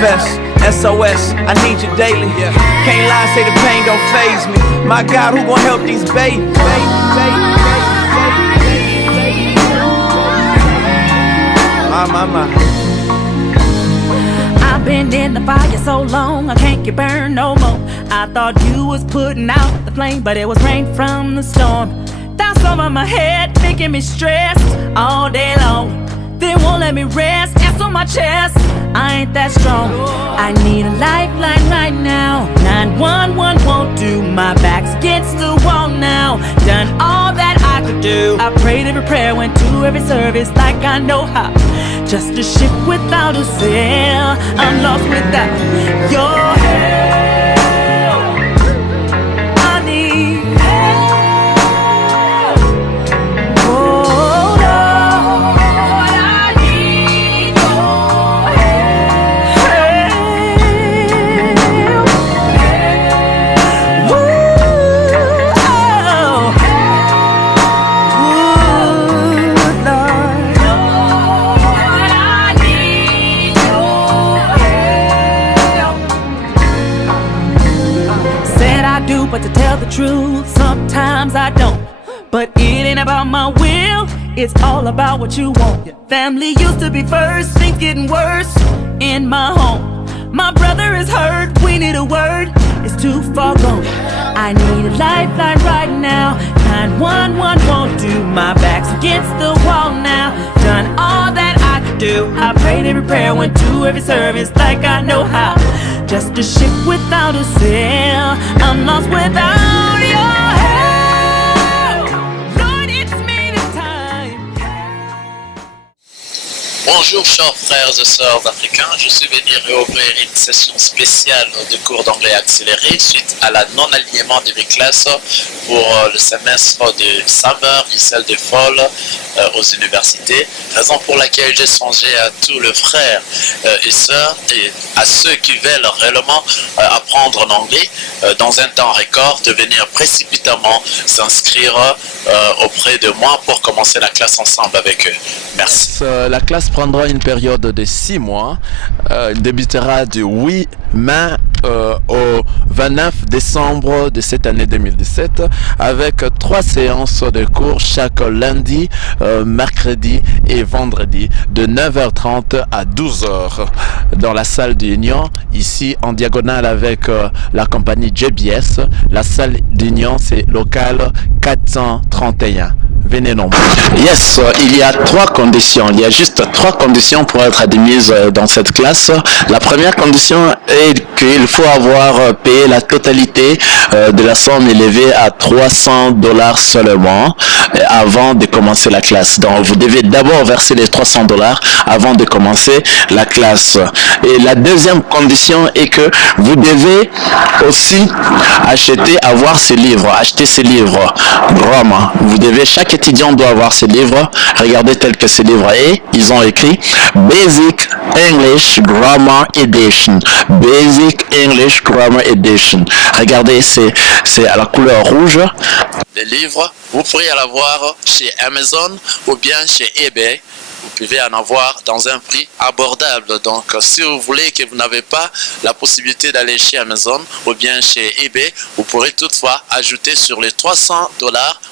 manifest. SOS, I need you daily. Can't lie, say the pain don't faze me. My God, who gon' help these babies? My. I've been in the fire so long, I can't get burned no more. I thought you was putting out the flame, but it was rain from the storm. That's over my head, making me stressed all day long. They won't let me rest, it's on my chest, I ain't that strong. I need a lifeline right now. 911 won't do, my back's against the wall now. Done all that I could do. I prayed every prayer, went to every service like I know how. Just a ship without a sail, I'm lost without your help. I need help. Oh Lord, I need your help. Ooh, oh. Ooh, Lord. But to tell the truth, sometimes I don't. But it ain't about my will, it's all about what you want. Family used to be first, things getting worse in my home. My brother is hurt, we need a word, it's too far gone. I need a lifeline right now. 911 won't do, my back's against the wall now. Done all that I could do. I prayed every prayer, went to every service like I know how. Just a ship without a sail, I'm lost without your help. Lord, it's me this time. Bonjour chers frères et sœurs africains, je suis venu réouvrir une session spéciale de cours d'anglais accéléré suite à la non-alignement de mes classes pour le semestre de summer et celle de fall aux universités, raison pour laquelle j'ai songé à tous les frères et sœurs et à ceux qui veulent réellement apprendre l'anglais dans un temps record de venir précipitamment s'inscrire auprès de moi pour commencer la classe ensemble avec eux. Merci. La classe prendra une période de 6 mois. Il débutera du 8 mai au 29 décembre de cette année 2017 avec 3 séances de cours chaque lundi, mercredi et vendredi de 9h30 à 12h dans la salle d'Union, ici en diagonale avec la compagnie JBS. La salle d'Union, c'est local 431. Venez nombreux. Yes, il y a 3 conditions. Il y a juste 3 conditions pour être admise dans cette classe. La première condition est qu'il faut avoir payé la totalité de la somme élevée à $300 seulement avant de commencer la classe. Donc vous devez d'abord verser les $300 avant de commencer la classe. Et la deuxième condition est que vous devez aussi acheter ces livres grammar. Vous devez, chaque étudiant doit avoir ces livres. Regardez tel que ces livres est. Ils ont écrit Basic English Grammar Edition. Basic English Grammar Edition. Regardez, c'est à la couleur rouge. Les livres, vous pourrez l'avoir chez Amazon ou bien chez eBay. Vous pouvez en avoir dans un prix abordable. Donc, si vous voulez que vous n'avez pas la possibilité d'aller chez Amazon ou bien chez eBay, vous pourrez toutefois ajouter sur les $300,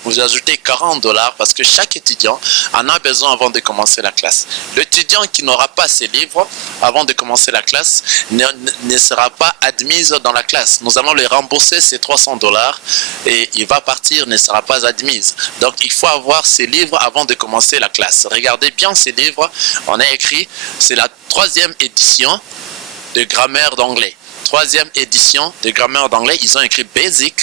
vous ajoutez $40 parce que chaque étudiant en a besoin avant de commencer la classe. L'étudiant qui n'aura pas ces livres avant de commencer la classe ne sera pas admis dans la classe. Nous allons lui rembourser ces $300 et il va partir, ne sera pas admis. Donc, il faut avoir ces livres avant de commencer la classe. Regardez bien ces livres, on a écrit, c'est la 3e édition de grammaire d'anglais. 3e édition de grammaire d'anglais, ils ont écrit Basic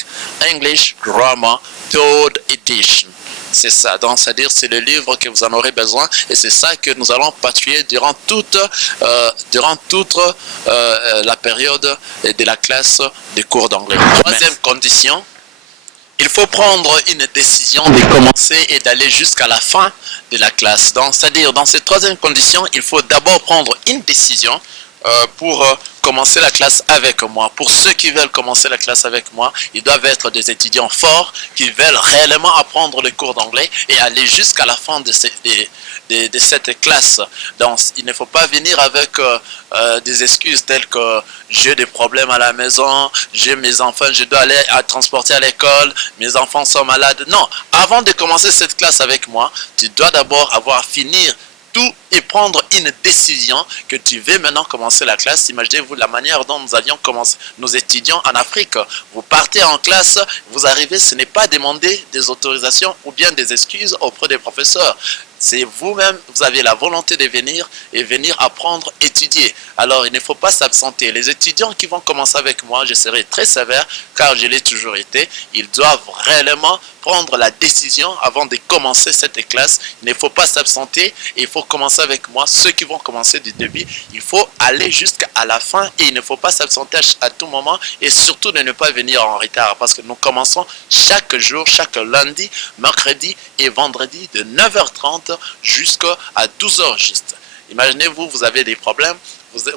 English Grammar 3rd Edition. C'est ça, donc c'est-à-dire c'est le livre que vous en aurez besoin et c'est ça que nous allons patrouiller durant toute la période de la classe de cours d'anglais. 3e condition, il faut prendre une décision de commencer et d'aller jusqu'à la fin de la classe. Donc, c'est-à-dire, dans cette 3e condition, il faut d'abord prendre une décision pour commencer la classe avec moi. Pour ceux qui veulent commencer la classe avec moi, ils doivent être des étudiants forts qui veulent réellement apprendre le cours d'anglais et aller jusqu'à la fin de cette classe. Donc, il ne faut pas venir avec des excuses telles que j'ai des problèmes à la maison, j'ai mes enfants, je dois aller à transporter à l'école, mes enfants sont malades. Non, avant de commencer cette classe avec moi, tu dois d'abord avoir fini tout et prendre une décision que tu veux maintenant commencer la classe. Imaginez-vous la manière dont nous avions commencé nos étudiants en Afrique. Vous partez en classe, vous arrivez, ce n'est pas demander des autorisations ou bien des excuses auprès des professeurs. C'est vous-même, vous avez la volonté de venir et venir apprendre, étudier. Alors, il ne faut pas s'absenter. Les étudiants qui vont commencer avec moi, je serai très sévère car je l'ai toujours été. Ils doivent réellement prendre la décision avant de commencer cette classe. Il ne faut pas s'absenter et il faut commencer avec moi. Ceux qui vont commencer du début, il faut aller jusqu'à la fin et il ne faut pas s'absenter à tout moment et surtout de ne pas venir en retard parce que nous commençons chaque jour, chaque lundi, mercredi et vendredi de 9h30 jusqu'à 12h juste. Imaginez-vous, vous avez des problèmes,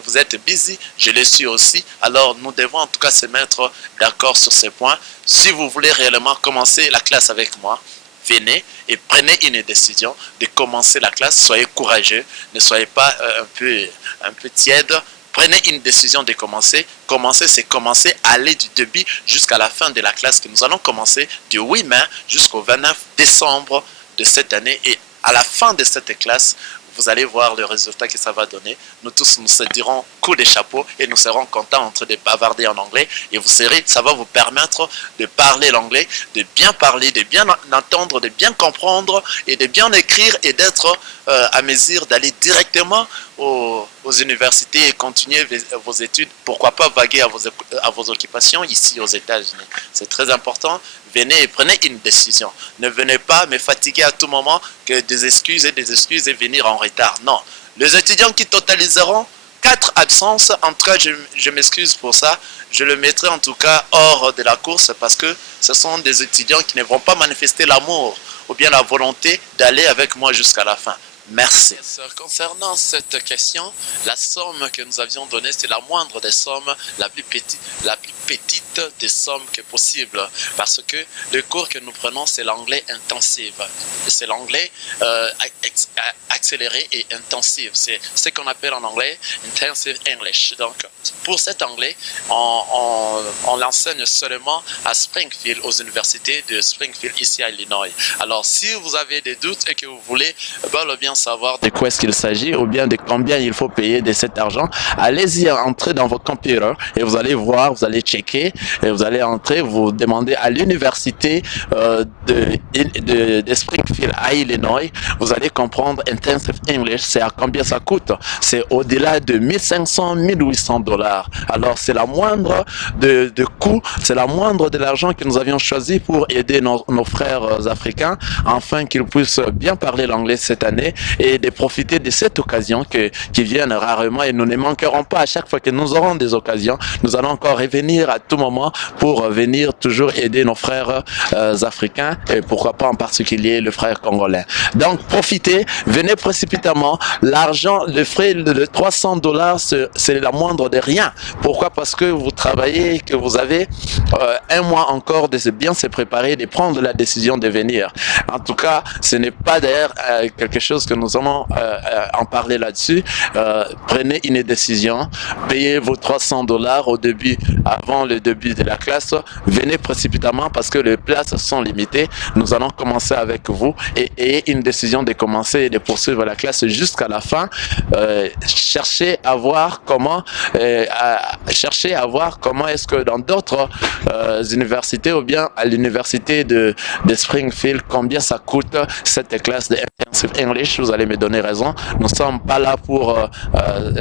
vous êtes busy, je le suis aussi, alors nous devons en tout cas se mettre d'accord sur ces points. Si vous voulez réellement commencer la classe avec moi, venez et prenez une décision de commencer la classe, soyez courageux, ne soyez pas un peu tiède. Prenez une décision de commencer. Commencer, c'est commencer, aller du début jusqu'à la fin de la classe que nous allons commencer du 8 mai jusqu'au 29 décembre de cette année. Et à la fin de cette classe, vous allez voir le résultat que ça va donner. Nous tous, nous se dirons coup de chapeau et nous serons contents en train de bavarder en anglais. Et ça va vous permettre de parler l'anglais, de bien parler, de bien entendre, de bien comprendre et de bien écrire et d'être à mesure d'aller directement aux universités et continuer vos études. Pourquoi pas vaguer à vos occupations ici aux États-Unis. C'est très important. Venez et prenez une décision. Ne venez pas me fatiguer à tout moment que des excuses et venir en retard. Non. Les étudiants qui totaliseront 4 absences, en tout cas, je m'excuse pour ça. Je le mettrai en tout cas hors de la course parce que ce sont des étudiants qui ne vont pas manifester l'amour ou bien la volonté d'aller avec moi jusqu'à la fin. Merci. Concernant cette question, la somme que nous avions donnée, c'est la moindre des sommes, la plus petite des sommes que possible. Parce que le cours que nous prenons, c'est l'anglais intensif. C'est l'anglais accéléré et intensif. C'est ce qu'on appelle en anglais intensive English. Donc, pour cet anglais, on l'enseigne seulement à Springfield, aux universités de Springfield, ici à Illinois. Alors, si vous avez des doutes et que vous voulez bien savoir de quoi est-ce qu'il s'agit ou bien de combien il faut payer de cet argent, allez-y, entrez dans votre computer et vous allez voir, vous allez checker et vous allez entrer, vous demandez à l'université de Springfield à Illinois, vous allez comprendre Intensive English, c'est à combien ça coûte. C'est au-delà de 1500, 1800 dollars. Alors c'est la moindre de coût, c'est la moindre de l'argent que nous avions choisi pour aider nos frères africains afin qu'ils puissent bien parler l'anglais cette année et de profiter de cette occasion qui viennent rarement et nous ne manquerons pas à chaque fois que nous aurons des occasions. Nous allons encore revenir à tout moment pour venir toujours aider nos frères africains et pourquoi pas en particulier le frère congolais. Donc profitez, venez précipitamment. L'argent, le frais de 300 dollars, c'est la moindre de rien. Pourquoi? Parce que vous travaillez, que vous avez un mois encore de bien se préparer, de prendre la décision de venir. En tout cas, ce n'est pas d'ailleurs quelque chose que nous allons en parler là-dessus. Prenez une décision, payez vos 300 dollars au début, avant le début de la classe. Venez précipitamment parce que les places sont limitées. Nous allons commencer avec vous et ayez une décision de commencer et de poursuivre la classe jusqu'à la fin. Cherchez à voir comment est-ce que dans d'autres universités ou bien à l'université de Springfield, combien ça coûte cette classe de Intensive English. Vous allez me donner raison. Nous ne sommes pas là pour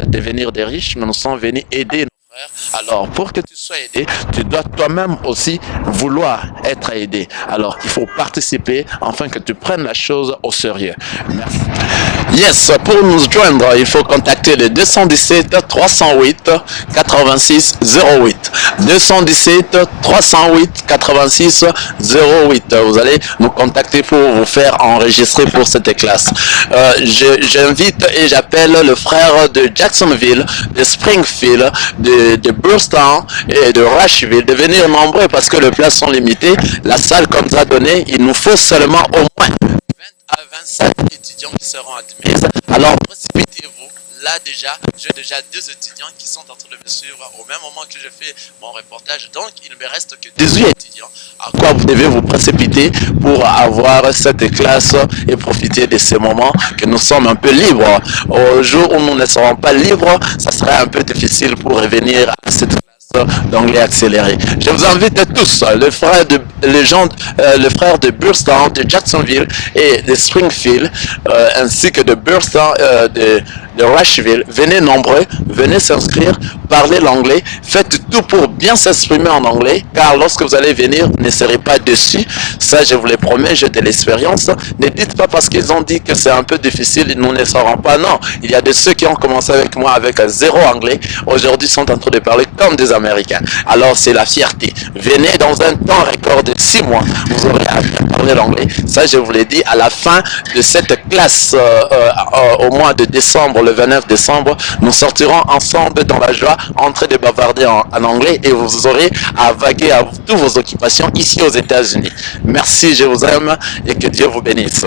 devenir des riches, mais nous sommes venus aider nos frères. Alors, pour que tu sois aidé, tu dois toi-même aussi vouloir être aidé. Alors, il faut participer afin que tu prennes la chose au sérieux. Merci. Yes, pour nous joindre, il faut contacter le 217 308 86 08. 217 308 86 08. Vous allez nous contacter pour vous faire enregistrer pour cette classe. J'invite et j'appelle le frère de Jacksonville, de Springfield, de Burstown et de Rushville de venir nombreux parce que les places sont limitées. La salle comme ça donnée, il nous faut seulement au moins 20 à 25 étudiants qui seront admis. Alors précipitez-vous. Là déjà, j'ai déjà 2 étudiants qui sont en train de me suivre au même moment que je fais mon reportage. Donc il ne me reste que 18 étudiants. À quoi vous devez vous précipiter pour avoir cette classe et profiter de ces moments que nous sommes un peu libres. Au jour où nous ne serons pas libres, ça sera un peu difficile pour revenir à cette classe d'anglais accéléré. Je vous invite tous, le frère de Burstown, de Jacksonville et de Springfield, ainsi que de Burstown, de Rushville, venez nombreux, venez s'inscrire, parlez l'anglais, faites tout pour bien s'exprimer en anglais, car lorsque vous allez venir, ne serez pas déçus. Ça, je vous le promets, j'ai de l'expérience. Ne dites pas parce qu'ils ont dit que c'est un peu difficile, nous ne saurons pas. Non, il y a de ceux qui ont commencé avec moi avec 0 anglais, aujourd'hui sont en train de parler comme des Américains. Alors, c'est la fierté. Venez dans un temps record de 6 mois, vous aurez appris à parler l'anglais. Ça, je vous l'ai dit, à la fin de cette classe, au mois de décembre, le 29 décembre, nous sortirons ensemble dans la joie, en train de bavarder en anglais et vous aurez à vaguer à toutes vos occupations ici aux États-Unis. Merci, je vous aime et que Dieu vous bénisse.